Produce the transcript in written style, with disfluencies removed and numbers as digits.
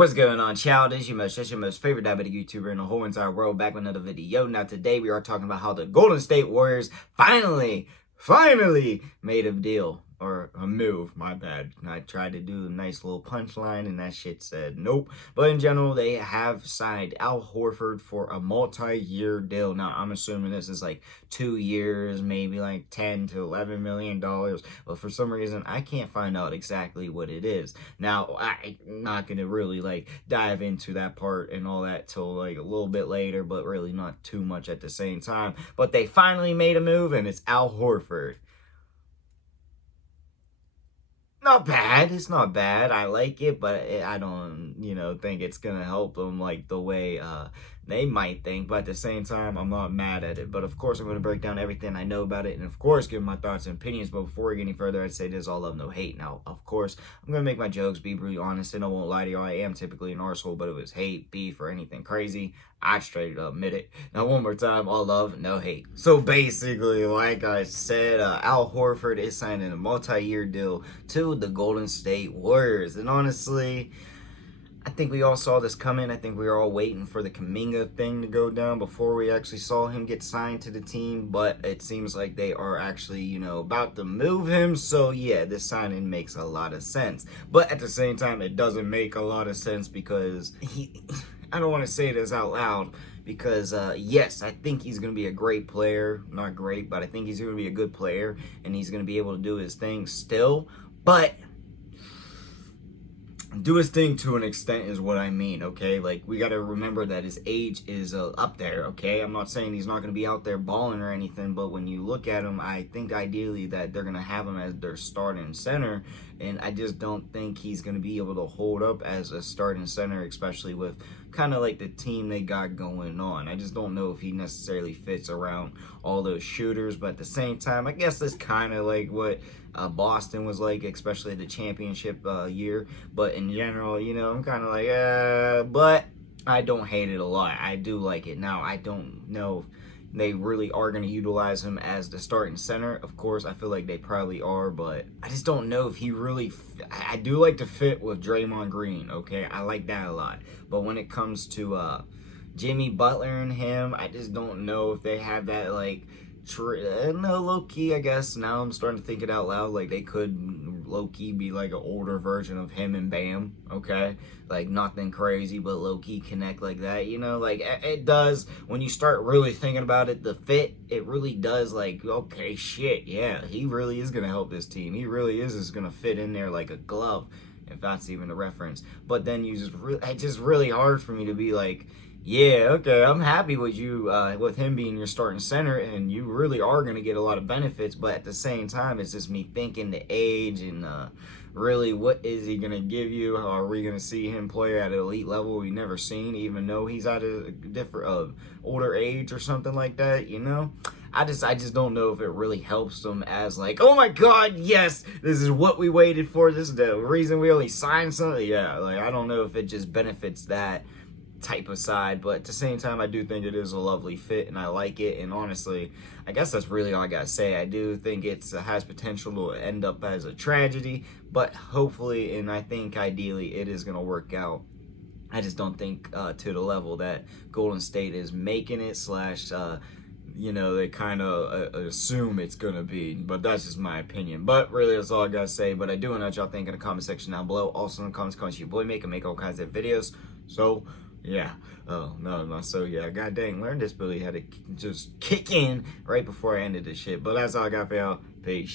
What's going on, child? It's your most favorite diabetic YouTuber in the whole entire world, back with another video. Now today we are talking about how the Golden State Warriors finally made a deal. Or a move, my bad. I tried to do a nice little punchline and that shit said nope. But in general, they have signed Al Horford for a multi-year deal. Now, I'm assuming this is like 2 years, maybe like 10 to $11 million. But for some reason, I can't find out exactly what it is. Now, I'm not going to really like dive into that part and all that till like a little bit later, but really not too much at the same time. But they finally made a move, and it's Al Horford. Not bad. It's not bad. I like it, but I don't, think it's going to help them like the way they might think. But at the same time, I'm not mad at it. But of course, I'm going to break down everything I know about it. And of course, give my thoughts and opinions. But before we get any further, I'd say this: all love, no hate. Now, of course, I'm going to make my jokes, be brutally honest, and I won't lie to you. I am typically an arsehole, but it was hate, beef, or anything crazy, I straight up admit it. Now, one more time, all love, no hate. So basically, like I said, Al Horford is signing a multi-year deal to the Golden State Warriors. And honestly, I think we all saw this coming. I think we were all waiting for the Kuminga thing to go down before we actually saw him get signed to the team. But it seems like they are actually, about to move him. So yeah, this signing makes a lot of sense. But at the same time, it doesn't make a lot of sense because I don't want to say this out loud because, yes, I think he's going to be a great player. Not great, but I think he's going to be a good player, and he's going to be able to do his thing still. But do his thing to an extent is what I mean, okay? Like, we got to remember that his age is up there, okay? I'm not saying he's not going to be out there balling or anything, but when you look at him, I think ideally that they're going to have him as their starting center, and I just don't think he's going to be able to hold up as a starting center, especially with kind of like the team they got going on. I just don't know if he necessarily fits around all those shooters, but at the same time, I guess that's kind of like what Boston was like, especially the championship year. But in general, I'm kind of like, but I don't hate it a lot. I do like it. Now, I don't know if they really are going to utilize him as the starting center. Of course, I feel like they probably are, but I just don't know if he really I do like to fit with Draymond Green, okay? I like that a lot. But when it comes to Jimmy Butler and him, I just don't know if they have that, like, no, low-key, I guess. Now I'm starting to think it out loud. Like, they could low-key be like an older version of him and Bam, okay? Like, nothing crazy, but low-key connect like that, Like, it does, when you start really thinking about it, the fit, it really does, like, okay, shit, yeah, he really is going to help this team. He really is just going to fit in there like a glove, if that's even a reference. But then it's just really hard for me to be like, yeah, okay, I'm happy with you, with him being your starting center, and you really are going to get a lot of benefits, but at the same time, it's just me thinking the age and really what is he going to give you? How are we going to see him play at an elite level we've never seen, even though he's at a different, older age or something like that, I just don't know if it really helps them as like, oh my God, yes, this is what we waited for. This is the reason we only signed something. Yeah, like, I don't know if it just benefits that type of side, but at the same time, I do think it is a lovely fit, and I like it. And honestly, I guess that's really all I gotta say. I do think it has potential to end up as a tragedy, but hopefully, and I think ideally, it is gonna work out. I just don't think to the level that Golden State is making it, slash, they kind of assume it's gonna be. But that's just my opinion. But really, that's all I gotta say. But I do want to know what y'all think in the comment section down below. Also in the comments, your boy make all kinds of videos. So yeah, so yeah, god dang, learned this ability had to just kick in right before I ended this shit. But that's all I got for y'all. Peace.